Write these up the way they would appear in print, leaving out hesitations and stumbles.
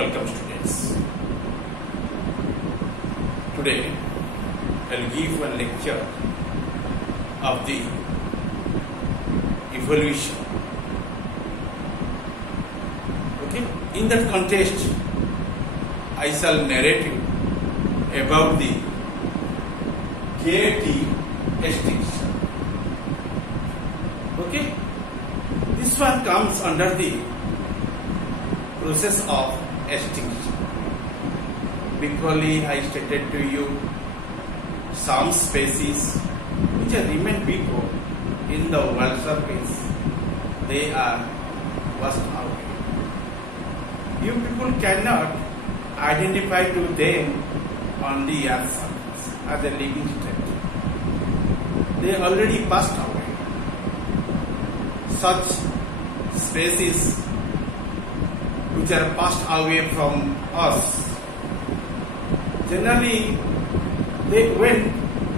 Welcome students. Today I will give one lecture of the evolution. Okay, in that context I shall narrate you about the ket extinction. Okay, this one comes under the process of extinction. Briefly, I stated to you some species which have remained before in the world surface, they are washed away. You people cannot identify to them on the earth surface as a living state. They already passed away. Such species which are passed away from us, generally they went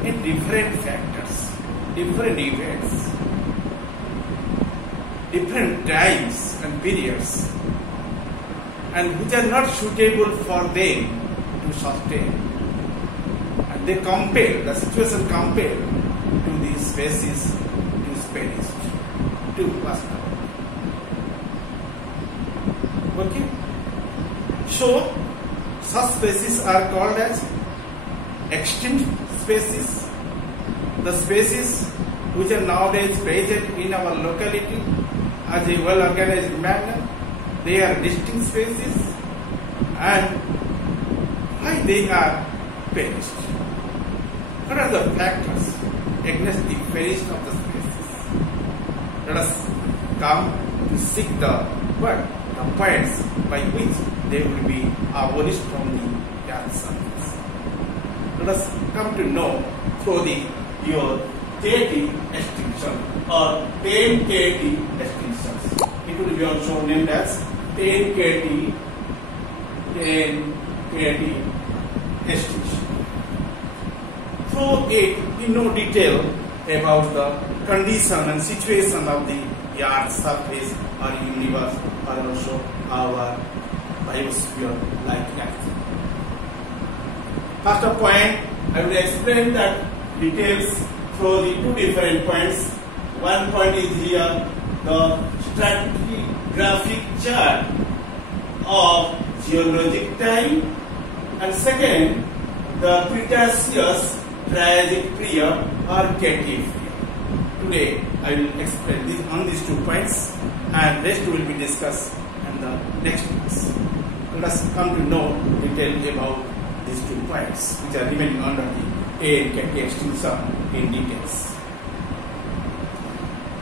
in different factors, different events, different times and periods, and which are not suitable for them to sustain. And they compel, the situation compel to these species to perish, to pass away. Okay, so such species are called as extinct species. The species which are nowadays present in our locality as a well-organized manner, they are distinct species, and why they are perished? What are the factors against the perish of the species? Let us come to seek the points by which they will be abolished from the earth's surface. Let us come to know through your ket extinction or 10 ket extinctions. It will be also named as 10 ket extinction. Through it, we know detail about the condition and situation of the earth's surface or universe, or also our biosphere like Earth. First of point, I will explain that details through the two different points. One point is here the stratigraphic chart of geologic time, and second the Cretaceous Triassic period or ket period. Today I will explain this on these 2 points, and rest will be discussed in the next class. Let us come to know details about these 2 points which are remaining under the ket extinction in details.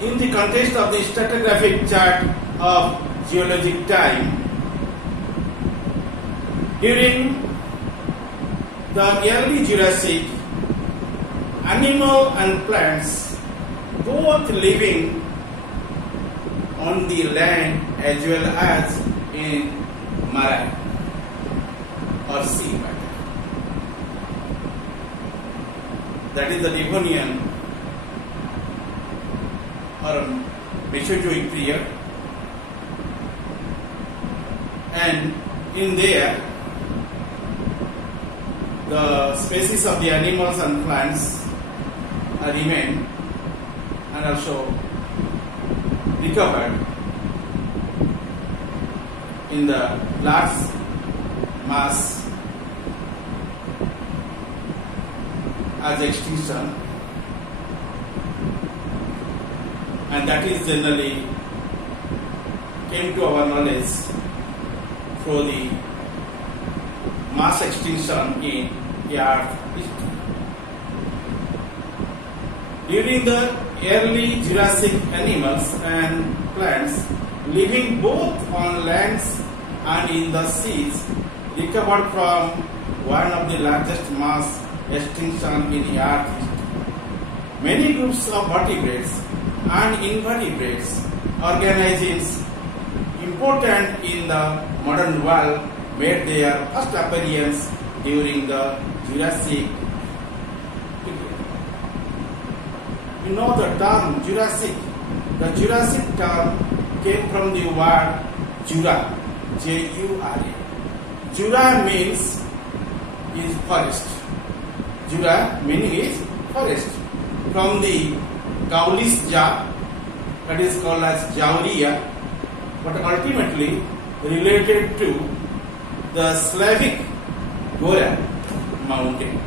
In the context of the stratigraphic chart of geologic time, during the early Jurassic, animal and plants both living on the land as well as in marine or sea matter. That is the Devonian or Mesozoic period, and in there the species of the animals and plants remain and also recovered in the large mass as extinction, and that is generally came to our knowledge through the mass extinction in Earth history. During the early Jurassic, animals and plants living both on lands and in the seas recovered from one of the largest mass extinction in Earth history. Many groups of vertebrates and invertebrates, organisms important in the modern world, made their first appearance during the Jurassic period. You know the term Jurassic. The Jurassic term came from the word Jura, J-U-R-A, Jura means is forest. Jura meaning is forest. From the Gaulish Ja, that is called as Jauria, but ultimately related to the Slavic Gora mountain.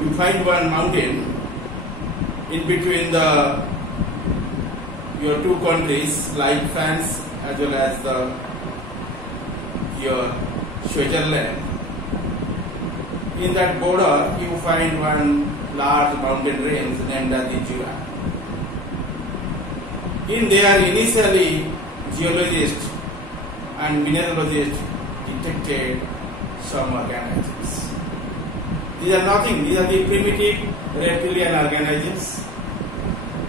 You find one mountain in between your two countries, like France as well as your Switzerland. In that border, you find one large mountain range named as the Jura. In there, initially, geologists and mineralogists detected some organisms. These are nothing, these are the primitive reptilian organisms,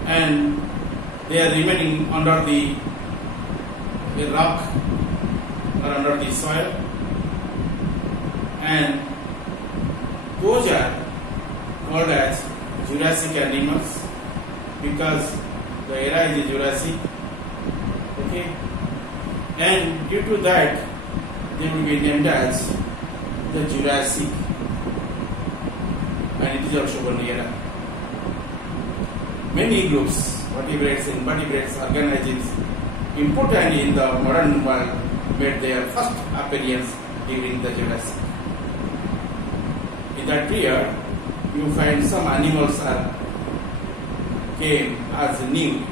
and they are remaining under the rock or under the soil, and those are called as Jurassic animals because the era is Jurassic. Okay, and due to that, they will be named as the Jurassic, and it is also one era. Many groups, vertebrates, invertebrates, organisms important in the modern world made their first appearance during the Jurassic. In that period, you find some animals came as new.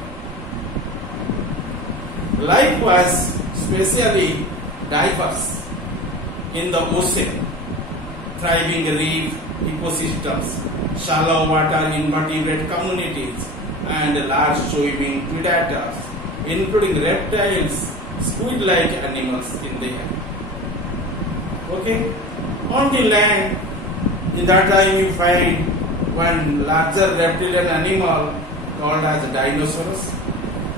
Life was spatially diverse in the ocean, thriving reef ecosystems, shallow water invertebrate communities, and large swimming predators, including reptiles, squid-like animals in there. Okay, on the land, in that time you find one larger reptilian animal called as dinosaurs.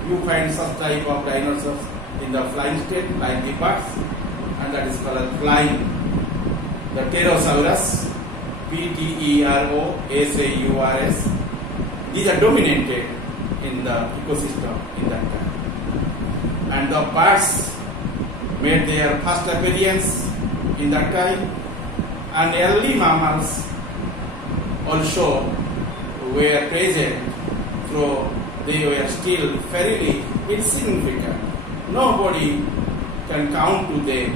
You find such type of dinosaurs in the flying state, like the birds, and that is called flying. The pterosaurus, Pterosaurus, these are dominated in the ecosystem in that time. And the birds made their first appearance in that time, and early mammals also were present, though they were still fairly insignificant. Nobody can count to them,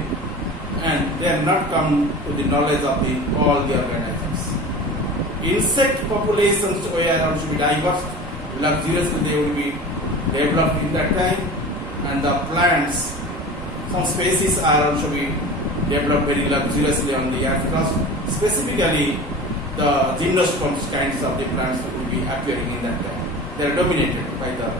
and they have not come to the knowledge of all the organisms. Insect populations were also diverse, luxuriously they would be developed in that time, and the plants, some species are also be developed very luxuriously on the earth crust. Specifically, the gymnosperms kinds of the plants will be appearing in that time. They are dominated by the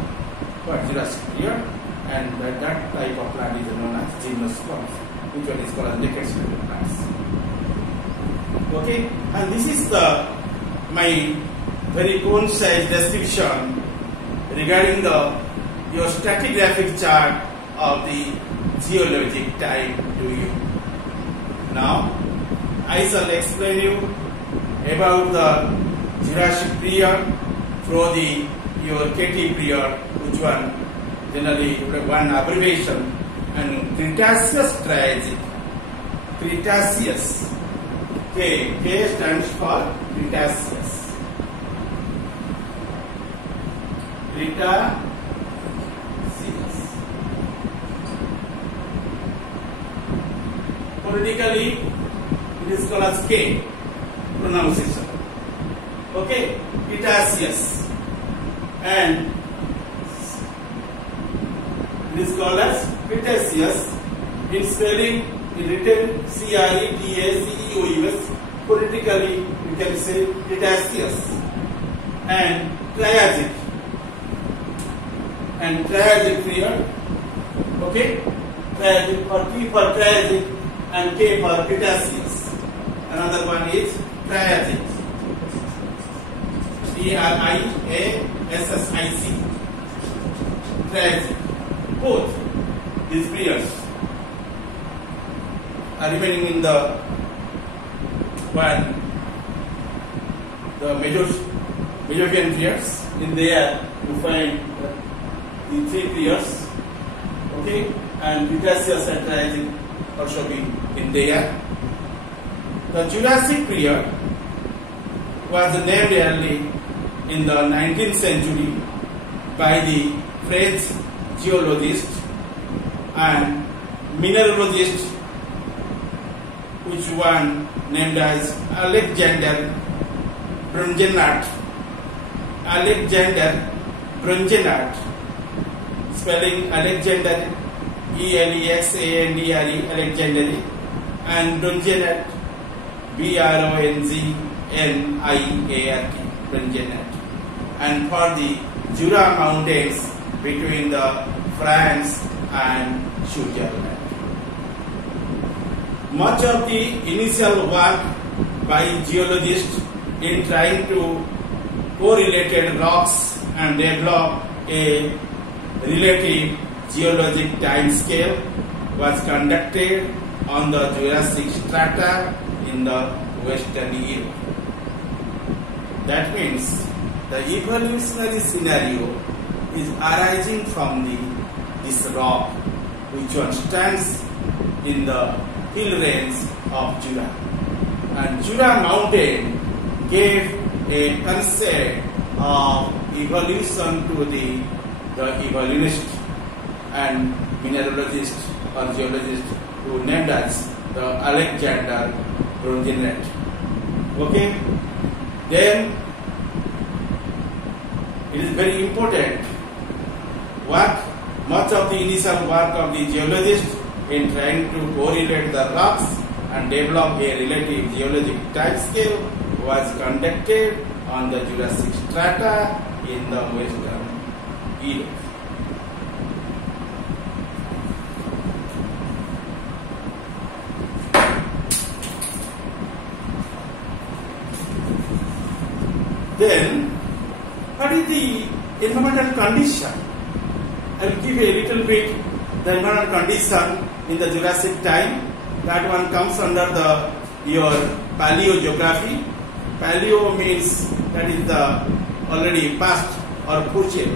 Jurassic period, and that type of plant is known as gymnosperms, which one is called as naked slender plants. Okay, and this is my very concise description regarding your stratigraphic chart of the geologic time to you. Now, I shall explain you about the Jurassic period through your KT period, which one generally one abbreviation, and Cretaceous Triassic. Cretaceous. K stands for Cretaceous. Cretaceous. Politically, it is called as K pronunciation. Okay, Cretaceous, and it is called as Cretaceous. In spelling, in written Cretaceous. Politically, we can say Cretaceous, and Triassic. And Triassic period. Okay, Triassic for T for Triassic and K for Cretaceous. Another one is Triassic. Triassic. Triassic. Both these periods are remaining in the Mesozoic periods. In there you find the three periods. Okay, and Cretaceous and Triassic also be in there. The Jurassic period was named early in the 19th century by the French geologist and mineralogist, which one named as Alexander Brungenart. Alexander Brungenart, spelling Alexander Elexandre, Alexander, and Brungenart Bronzeniart, Brungenart, and for the Jura Mountains between the France and Switzerland. Much of the initial work by geologists in trying to correlated rocks and develop a relative geologic time scale was conducted on the Jurassic strata in the Western Europe. That means the evolutionary scenario is arising from this rock, which one stands in the hill range of Jura. And Jura mountain gave a concept of evolution to the evolutionist and mineralogist or geologist who named as the Alexander Brungenart. Okay? Then it is very important what much of the initial work of the geologist in trying to correlate the rocks and develop a relative geologic time scale was conducted on the Jurassic strata in the Western Europe. Then, what is the environmental condition? I will give a little bit the environmental condition in the Jurassic time. That one comes under your Paleo Geography. Paleo means that is the already past or future.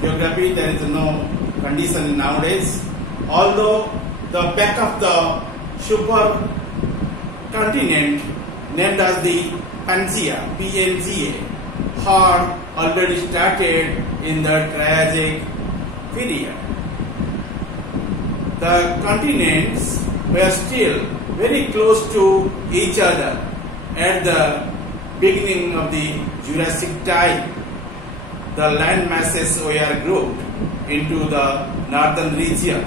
Geography, there is no condition nowadays. Although the back of the super continent named as the Pangea, Pangea, had already started in the Triassic period. The continents were still very close to each other at the beginning of the Jurassic time. The land masses were grouped into the northern region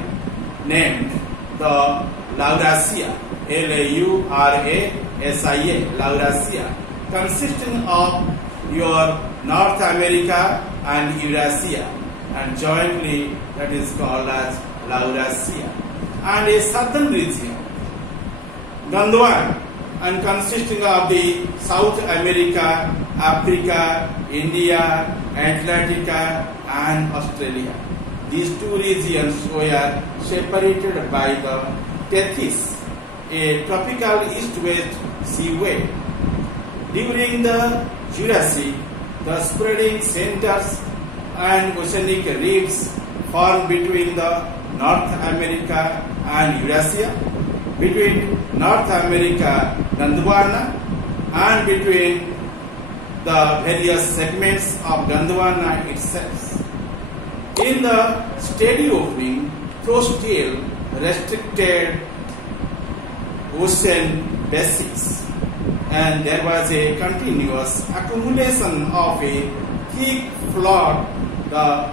named the Laurasia, Laurasia, Laurasia, consisting of your North America and Eurasia, and jointly that is called as Laurasia, and a southern region, Gondwana, and consisting of the South America, Africa, India, Antarctica, and Australia. These two regions were separated by the Tethys, a tropical east-west seaway. During the Jurassic, the spreading centers and oceanic ribs formed between the North America and Eurasia, between North America, Gondwana, and between the various segments of Gondwana itself. In the steady opening, through still restricted ocean basins, and there was a continuous accumulation of a thick flood, the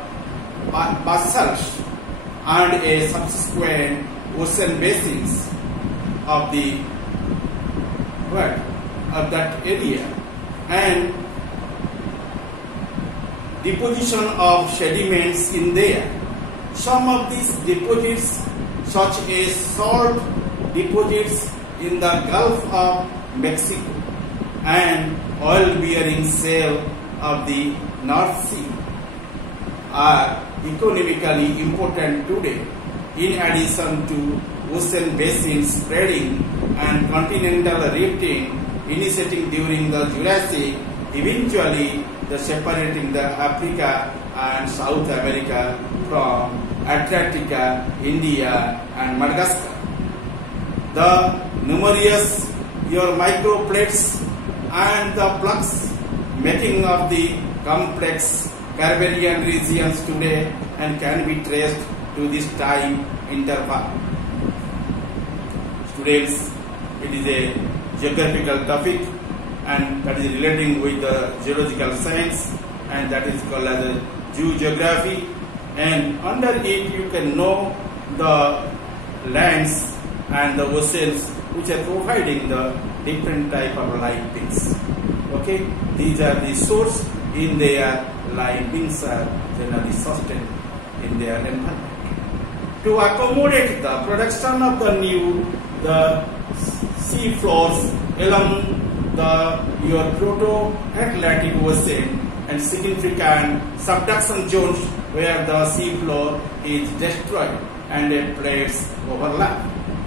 basalt, and a subsequent ocean basins of that area, and deposition of sediments in there. Some of these deposits, such as salt deposits in the Gulf of Mexico and oil-bearing shale of the North Sea, are economically important today, in addition to ocean basins spreading and continental rifting initiating during the Jurassic, eventually separating the Africa and South America from Antarctica, India, and Madagascar. The numerous microplates and the plugs making of the complex Caribbean regions today and can be traced to this time interval. Students, it is a geographical topic and that is relating with the geological science, and that is called as Geo Geography, and under it you can know the lands and the oceans which are providing the different type of life beings. Okay, these are the source in their life beings are generally sustained in their environment. To accommodate the production of the sea floors along your proto-Atlantic Ocean and significant subduction zones where the sea floor is destroyed and the plates overlap,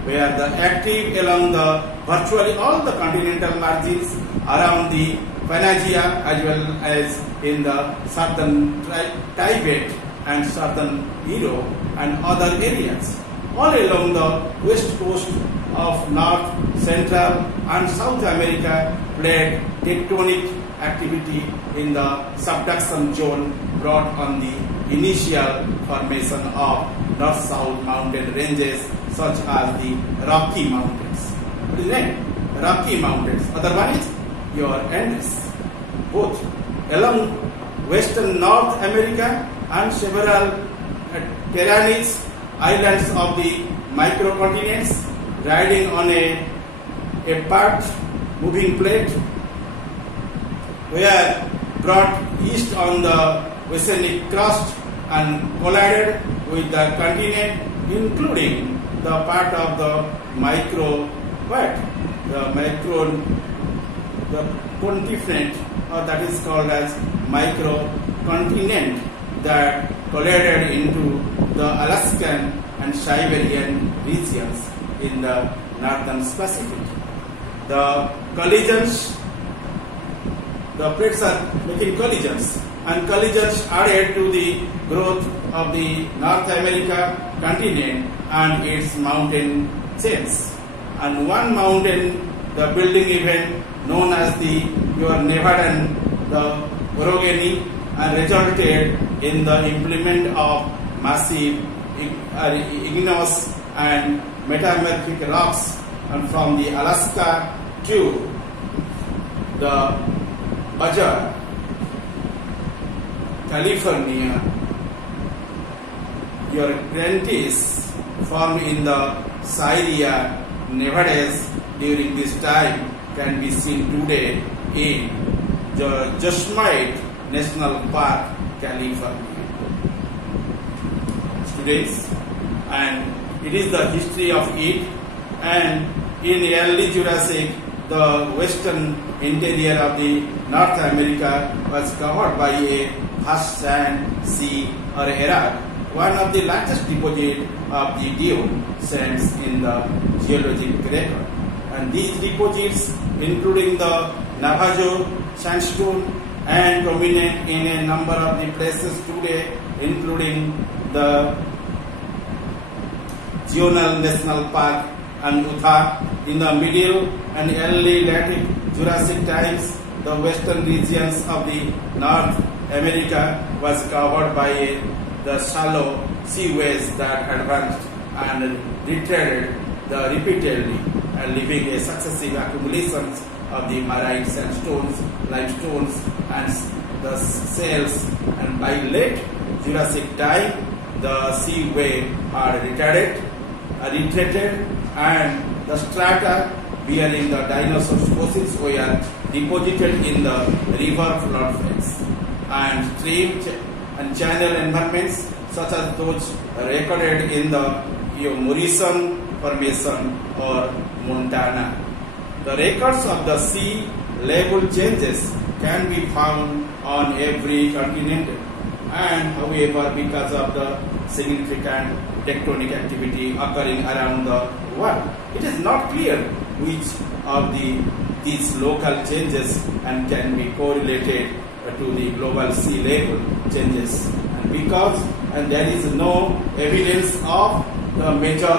where the active along the virtually all the continental margins around the Pangaea as well as in the southern Tibet and southern Europe and other areas. All along the west coast of North, Central and South America, plate tectonic activity in the subduction zone brought on the initial formation of north-south mountain ranges such as the Rocky Mountains. What is that? Rocky Mountains. Other one is your Andes. Both along western North America and several Pyrenees islands of the microcontinents riding on a part moving plate were brought east on the oceanic crust and collided with the continent, including the part of the continent, or that is called as microcontinent, that collided into the Alaskan and Siberian regions in the northern Pacific. The collisions, the plates are making collisions, and collisions added to the growth of the North America continent and its mountain chains. And one mountain, the building event known as the Nevadan, the orogeny, and resulted in the implement of massive igneous and metamorphic rocks, and from the Alaska to the Baja, California, your Grantes formed in the Sierra Nevadas during this time can be seen today in the Yosemite National Park, California. Students, and it is the history of it, and in early Jurassic, the western interior of the North America was covered by a vast sand sea or era, one of the largest deposits of the dune sands in the geologic record. And these deposits, including the Navajo sandstone, and prominent in a number of the places today, including the Zional National Park and Utah. In the middle and early late Jurassic times, the western regions of the North America was covered by the shallow seaways that advanced and retreated repeatedly, and leaving a successive accumulations of the marine sandstones, limestones, and the shales. And by late Jurassic time, the seaway had retreated, and the strata bearing the dinosaur fossils were deposited in the river floodplains and stream and channel environments such as those recorded in the Morrison Formation or Montana. The records of the sea level changes can be found on every continent, and however, because of the significant tectonic activity occurring around the world, it is not clear which of these local changes and can be correlated to the global sea level changes. And there is no evidence of the major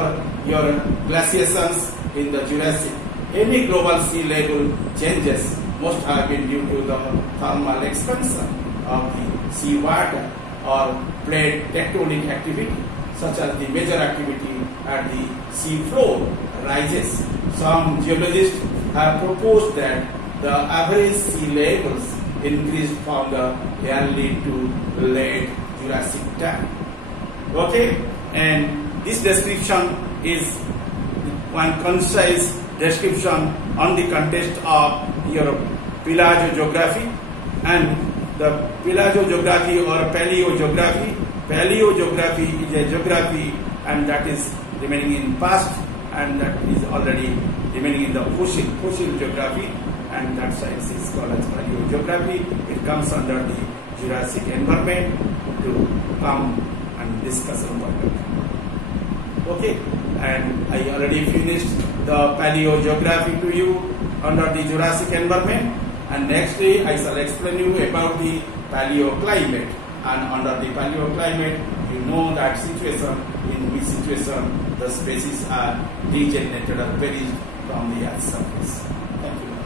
glaciations in the Jurassic. Any global sea level changes must have been due to the thermal expansion of the seawater or plate tectonic activity, such as the major activity at the sea floor rises. Some geologists have proposed that the average sea levels increased from the early to late Jurassic time. Okay, and this description is one concise description on the context of your Paleo Geography, and the Paleo Geography or Paleo Geography. Paleo Geography is a geography and that is remaining in past, and that is already remaining in the fossil geography, and that science is called as Paleo Geography. It comes under the Jurassic environment to come and discuss about it. Okay, and I already finished the Paleo Geography to you under the Jurassic environment, and next day I shall explain you about the Paleo climate. And under the Paleo climate, you know that situation, in which situation the species are degenerated or perished from the Earth's surface. Thank you.